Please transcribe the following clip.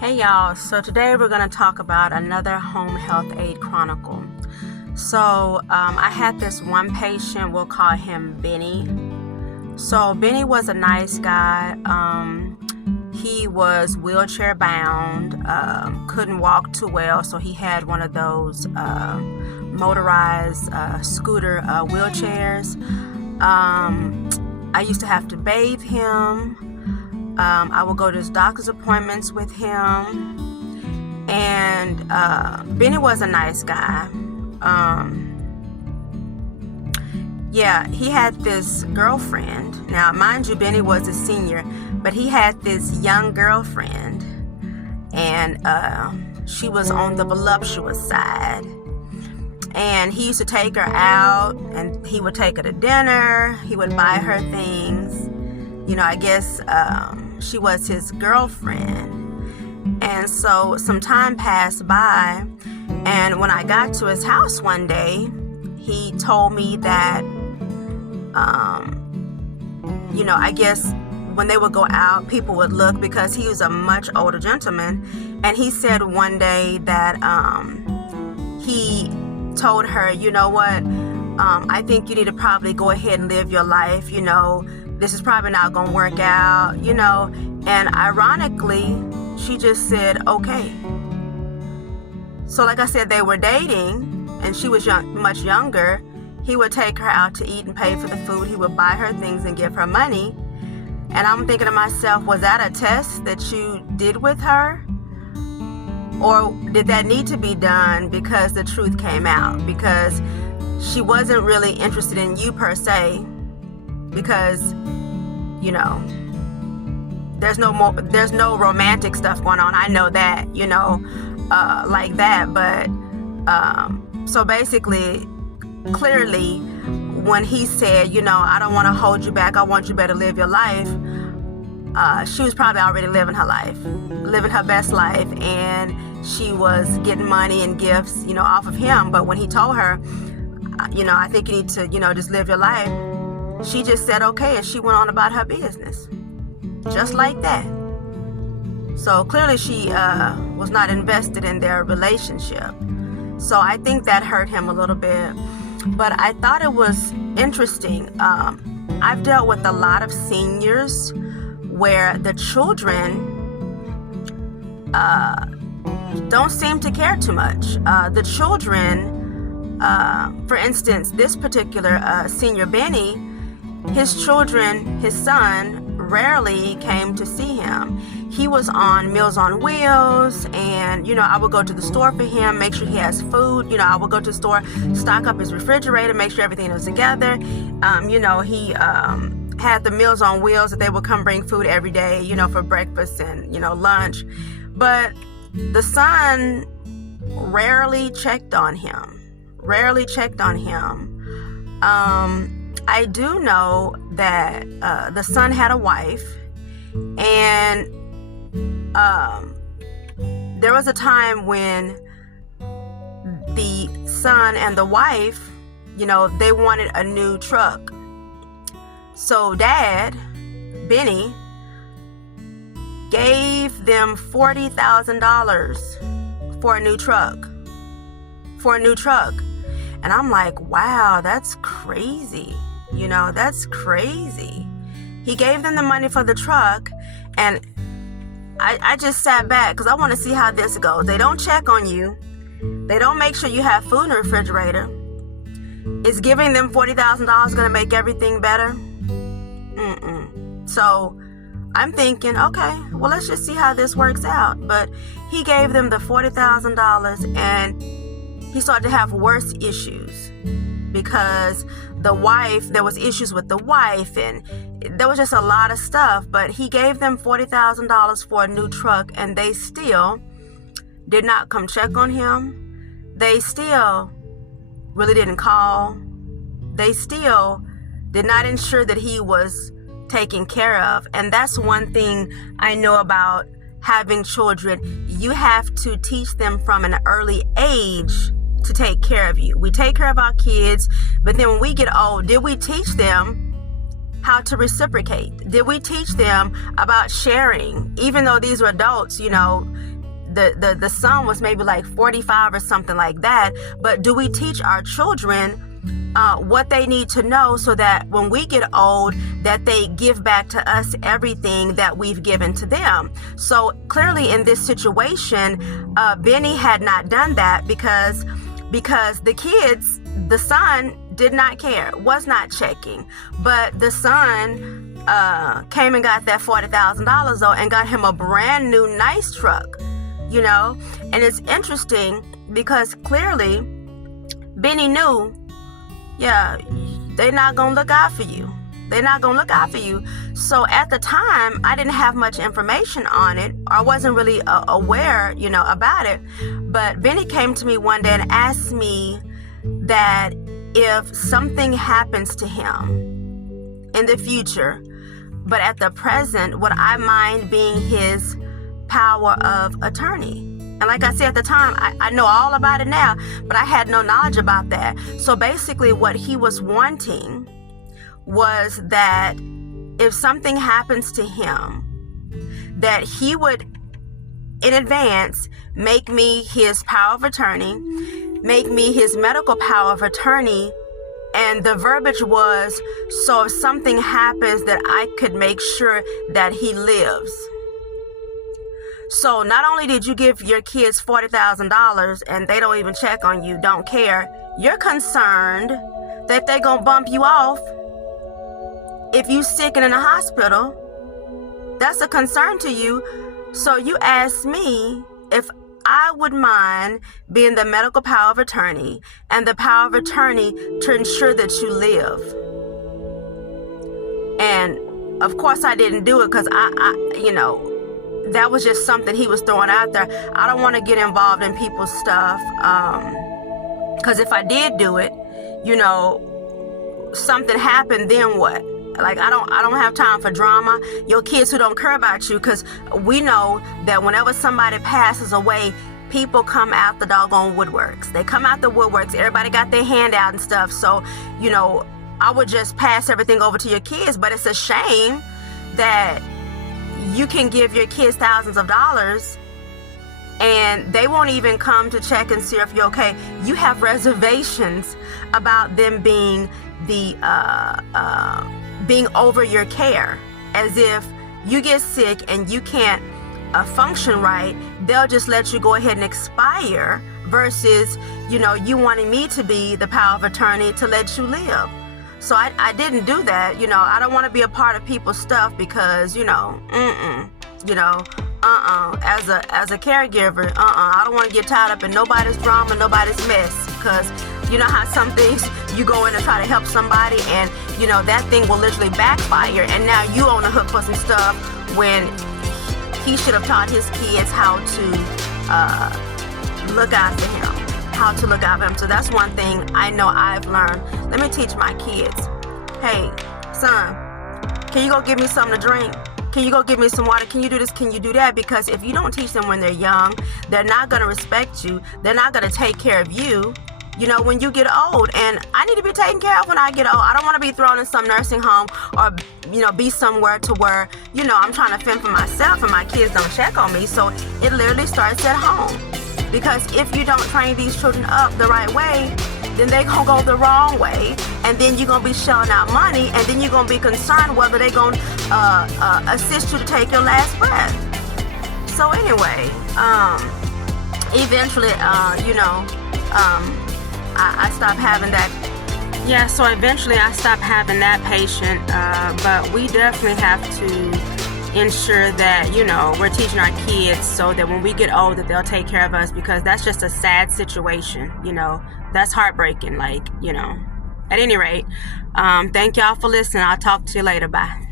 Hey y'all, so today we're going to talk about another home health aid chronicle. So I had this one patient, we'll call him Benny. So Benny was a nice guy. He was wheelchair bound, couldn't walk too well, so he had one of those motorized scooter wheelchairs. I used to have to bathe him. I would go to his doctor's appointments with him, and Benny was a nice guy. He had this girlfriend. Now, mind you, Benny was a senior, but he had this young girlfriend, and she was on the voluptuous side. And he used to take her out, and he would take her to dinner. He would buy her things. I guess she was his girlfriend. And so some time passed by, and when I got to his house one day, he told me that, I guess when they would go out, people would look because he was a much older gentleman. And he said one day that he told her, you know what, I think you need to probably go ahead and live your life, this is probably not going to work out, and ironically, she just said, okay. So like I said, they were dating, and she was much younger. He would take her out to eat and pay for the food. He would buy her things and give her money. And I'm thinking to myself, was that a test that you did with her? Or did that need to be done because the truth came out? Because she wasn't really interested in you per se, because there's no romantic stuff going on. I know that, like that. But so basically, clearly, when he said, I don't want to hold you back, I want you better live your life, she was probably already living her life, living her best life, and she was getting money and gifts, off of him. But when he told her, I think you need to, just live your life, she just said okay, and she went on about her business. Just like that. So clearly she was not invested in their relationship. So I think that hurt him a little bit. But I thought it was interesting. I've dealt with a lot of seniors where the children don't seem to care too much. The children, for instance, this particular senior Benny, his son rarely came to see him. He was on Meals on Wheels, and I would go to the store for him, make sure he has food. I would go to the store, stock up his refrigerator, make sure everything was together. He had the Meals on Wheels that they would come bring food every day, for breakfast and lunch. But the son rarely checked on him. I do know that the son had a wife, and there was a time when the son and the wife, they wanted a new truck. So Dad, Benny, gave them $40,000 for a new truck. And I'm like, wow, that's crazy. That's crazy. He gave them the money for the truck, and I just sat back because I want to see how this goes. They don't check on you. They don't make sure you have food in the refrigerator. Is giving them $40,000 going to make everything better? So I'm thinking, okay, well, let's just see how this works out. But he gave them the $40,000, and he started to have worse issues because there was issues with the wife, and there was just a lot of stuff. But he gave them $40,000 for a new truck, and they still did not come check on him. They still really didn't call. They still did not ensure that he was taken care of. And that's one thing I know about having children. You have to teach them from an early age to take care of you. We take care of our kids, but then when we get old, did we teach them how to reciprocate? Did we teach them about sharing? Even though these were adults, the son was maybe like 45 or something like that. But do we teach our children what they need to know so that when we get old, that they give back to us everything that we've given to them? So clearly in this situation, Benny had not done that because the kids, the son did not care, was not checking. But the son came and got that $40,000 though, and got him a brand new nice truck, And it's interesting because clearly Benny knew, they're not going to look out for you. They're not going to look out for you. So at the time, I didn't have much information on it, or I wasn't really aware, about it. But Benny came to me one day and asked me that if something happens to him in the future, but at the present, would I mind being his power of attorney? And like I said at the time, I know all about it now, but I had no knowledge about that. So basically what he was wanting was that if something happens to him, that he would in advance make me his power of attorney, make me his medical power of attorney. And the verbiage was, so if something happens, that I could make sure that he lives. So not only did you give your kids $40,000 and they don't even check on you, don't care, you're concerned that they're going to bump you off if you sick and in a hospital. That's a concern to you. So you asked me if I would mind being the medical power of attorney and the power of attorney to ensure that you live. And of course I didn't do it because that was just something he was throwing out there. I don't want to get involved in people's stuff. Because if I did do it, something happened, then what? Like, I don't have time for drama. Your kids who don't care about you, because we know that whenever somebody passes away, people come out the doggone woodworks. They come out the woodworks. Everybody got their hand out and stuff. So, I would just pass everything over to your kids. But it's a shame that you can give your kids thousands of dollars and they won't even come to check and see if you're okay. You have reservations about them being being over your care, as if you get sick and you can't function right, they'll just let you go ahead and expire versus, you wanting me to be the power of attorney to let you live. So I didn't do that. I don't want to be a part of people's stuff because, as a caregiver, I don't want to get tied up in nobody's drama, nobody's mess, because you know how some things you go in and try to help somebody and, that thing will literally backfire. And now you on the hook for some stuff when he should have taught his kids how to look after him, how to look out for him. So that's one thing I know I've learned. Let me teach my kids. Hey, son, can you go give me something to drink? Can you go give me some water? Can you do this? Can you do that? Because if you don't teach them when they're young, they're not going to respect you. They're not going to take care of you, when you get old. And I need to be taken care of when I get old. I don't want to be thrown in some nursing home or, be somewhere to where, I'm trying to fend for myself and my kids don't check on me. So it literally starts at home. Because if you don't train these children up the right way, then they're going to go the wrong way. And then you're going to be shelling out money. And then you're going to be concerned whether they're going to assist you to take your last breath. So anyway, eventually, I stopped having that. Yeah, so eventually I stopped having that patient. But we definitely have to ensure that, we're teaching our kids so that when we get old that they'll take care of us, because that's just a sad situation, that's heartbreaking, at any rate, thank y'all for listening. I'll talk to you later. Bye.